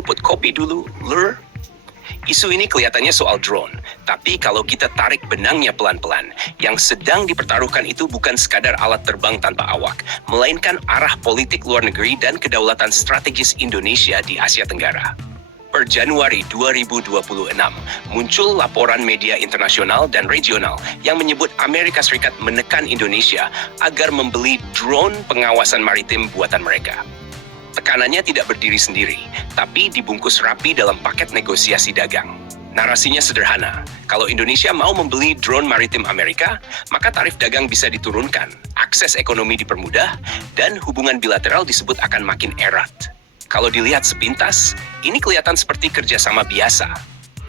keruput kopi dulu, lur. Isu ini kelihatannya soal drone, tapi kalau kita tarik benangnya pelan-pelan, yang sedang dipertaruhkan itu bukan sekadar alat terbang tanpa awak, melainkan arah politik luar negeri dan kedaulatan strategis Indonesia di Asia Tenggara. Per Januari 2026, muncul laporan media internasional dan regional yang menyebut Amerika Serikat menekan Indonesia agar membeli drone pengawasan maritim buatan mereka. Tekanannya tidak berdiri sendiri, tapi dibungkus rapi dalam paket negosiasi dagang. Narasinya sederhana, kalau Indonesia mau membeli drone maritim Amerika, maka tarif dagang bisa diturunkan, akses ekonomi dipermudah, dan hubungan bilateral disebut akan makin erat. Kalau dilihat sepintas, ini kelihatan seperti kerjasama biasa.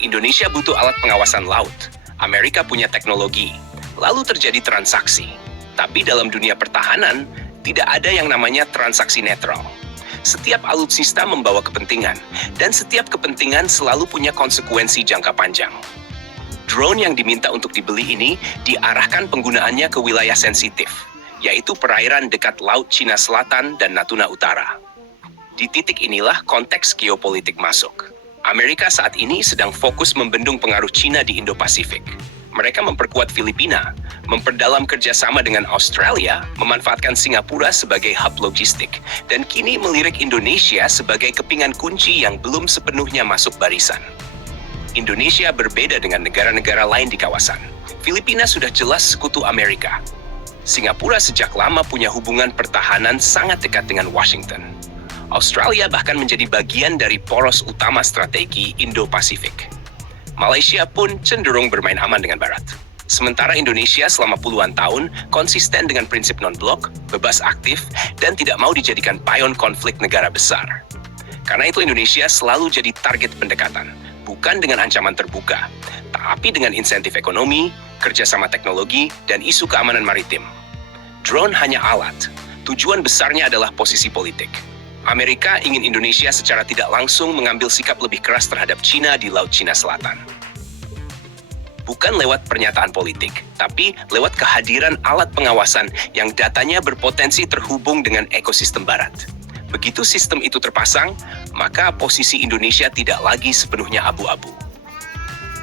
Indonesia butuh alat pengawasan laut, Amerika punya teknologi, lalu terjadi transaksi. Tapi dalam dunia pertahanan, tidak ada yang namanya transaksi netral. Setiap alutsista membawa kepentingan, dan setiap kepentingan selalu punya konsekuensi jangka panjang. Drone yang diminta untuk dibeli ini diarahkan penggunaannya ke wilayah sensitif, yaitu perairan dekat Laut Cina Selatan dan Natuna Utara. Di titik inilah konteks geopolitik masuk. Amerika saat ini sedang fokus membendung pengaruh Cina di Indo-Pasifik. Mereka memperkuat Filipina, memperdalam kerjasama dengan Australia, memanfaatkan Singapura sebagai hub logistik, dan kini melirik Indonesia sebagai kepingan kunci yang belum sepenuhnya masuk barisan. Indonesia berbeda dengan negara-negara lain di kawasan. Filipina sudah jelas sekutu Amerika. Singapura sejak lama punya hubungan pertahanan sangat dekat dengan Washington. Australia bahkan menjadi bagian dari poros utama strategi Indo-Pasifik. Malaysia pun cenderung bermain aman dengan Barat. Sementara Indonesia selama puluhan tahun konsisten dengan prinsip non-blok, bebas aktif, dan tidak mau dijadikan payon konflik negara besar. Karena itu Indonesia selalu jadi target pendekatan, bukan dengan ancaman terbuka, tapi dengan insentif ekonomi, kerjasama teknologi, dan isu keamanan maritim. Drone hanya alat, tujuan besarnya adalah posisi politik. Amerika ingin Indonesia secara tidak langsung mengambil sikap lebih keras terhadap Cina di Laut Cina Selatan. Bukan lewat pernyataan politik, tapi lewat kehadiran alat pengawasan yang datanya berpotensi terhubung dengan ekosistem Barat. Begitu sistem itu terpasang, maka posisi Indonesia tidak lagi sepenuhnya abu-abu.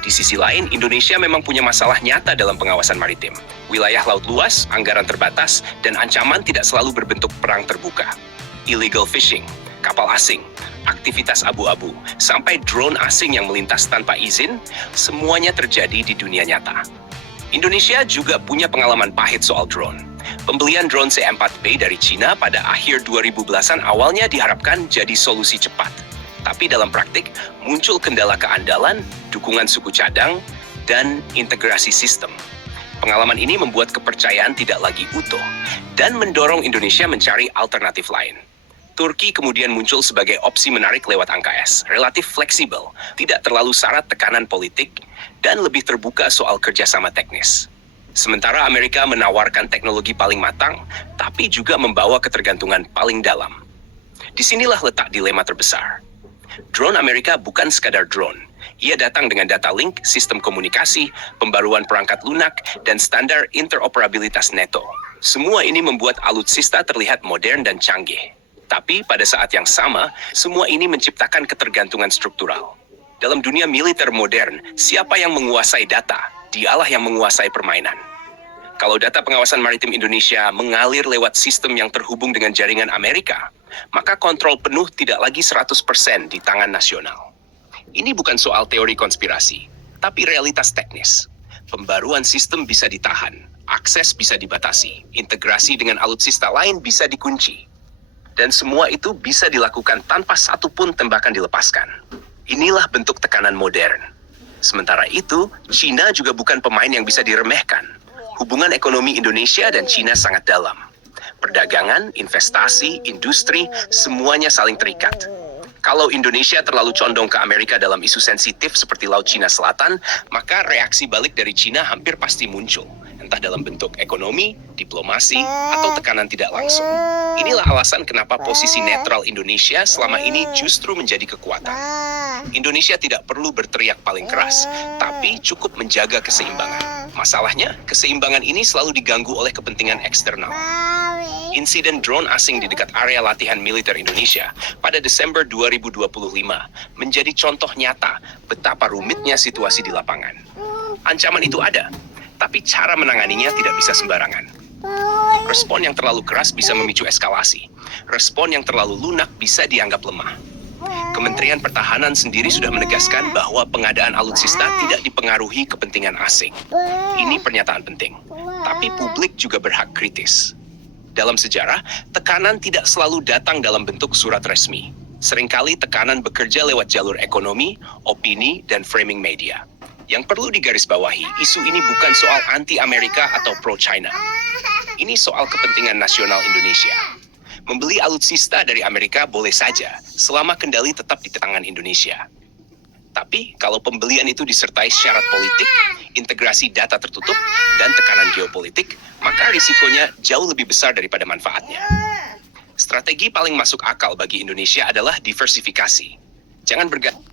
Di sisi lain, Indonesia memang punya masalah nyata dalam pengawasan maritim. Wilayah laut luas, anggaran terbatas, dan ancaman tidak selalu berbentuk perang terbuka. Illegal fishing, kapal asing, aktivitas abu-abu, sampai drone asing yang melintas tanpa izin, semuanya terjadi di dunia nyata. Indonesia juga punya pengalaman pahit soal drone. Pembelian drone C-4B dari Cina pada akhir 2010-an awalnya diharapkan jadi solusi cepat. Tapi dalam praktik, muncul kendala keandalan, dukungan suku cadang, dan integrasi sistem. Pengalaman ini membuat kepercayaan tidak lagi utuh, dan mendorong Indonesia mencari alternatif lain. Turki kemudian muncul sebagai opsi menarik lewat ANKAS, relatif fleksibel, tidak terlalu syarat tekanan politik, dan lebih terbuka soal kerjasama teknis. Sementara Amerika menawarkan teknologi paling matang, tapi juga membawa ketergantungan paling dalam. Disinilah letak dilema terbesar. Drone Amerika bukan sekadar drone. Ia datang dengan data link, sistem komunikasi, pembaruan perangkat lunak, dan standar interoperabilitas NATO. Semua ini membuat alutsista terlihat modern dan canggih. Tapi pada saat yang sama, semua ini menciptakan ketergantungan struktural. Dalam dunia militer modern, siapa yang menguasai data? Dialah yang menguasai permainan. Kalau data pengawasan maritim Indonesia mengalir lewat sistem yang terhubung dengan jaringan Amerika, maka kontrol penuh tidak lagi 100% di tangan nasional. Ini bukan soal teori konspirasi, tapi realitas teknis. Pembaruan sistem bisa ditahan, akses bisa dibatasi, integrasi dengan alutsista lain bisa dikunci. Dan semua itu bisa dilakukan tanpa satu pun tembakan dilepaskan. Inilah bentuk tekanan modern. Sementara itu, Cina juga bukan pemain yang bisa diremehkan. Hubungan ekonomi Indonesia dan Cina sangat dalam. Perdagangan, investasi, industri, semuanya saling terikat. Kalau Indonesia terlalu condong ke Amerika dalam isu sensitif seperti Laut Cina Selatan, maka reaksi balik dari Cina hampir pasti muncul. Entah dalam bentuk ekonomi, diplomasi, atau tekanan tidak langsung. Inilah alasan kenapa posisi netral Indonesia selama ini justru menjadi kekuatan. Indonesia tidak perlu berteriak paling keras, tapi cukup menjaga keseimbangan. Masalahnya, keseimbangan ini selalu diganggu oleh kepentingan eksternal. insiden drone asing di dekat area latihan militer Indonesia pada Desember 2025 menjadi contoh nyata betapa rumitnya situasi di lapangan. Ancaman itu ada, tapi cara menanganinya tidak bisa sembarangan. Respon yang terlalu keras bisa memicu eskalasi. Respon yang terlalu lunak bisa dianggap lemah. Kementerian Pertahanan sendiri sudah menegaskan bahwa pengadaan alutsista tidak dipengaruhi kepentingan asing. Ini pernyataan penting, tapi publik juga berhak kritis. Dalam sejarah, tekanan tidak selalu datang dalam bentuk surat resmi. Seringkali tekanan bekerja lewat jalur ekonomi, opini, dan framing media. Yang perlu digarisbawahi, isu ini bukan soal anti-Amerika atau pro-China. Ini soal kepentingan nasional Indonesia. Membeli alutsista dari Amerika boleh saja, selama kendali tetap di tangan Indonesia. Tapi, kalau pembelian itu disertai syarat politik, integrasi data tertutup, dan tekanan geopolitik, maka risikonya jauh lebih besar daripada manfaatnya. Strategi paling masuk akal bagi Indonesia adalah diversifikasi. Jangan bergantung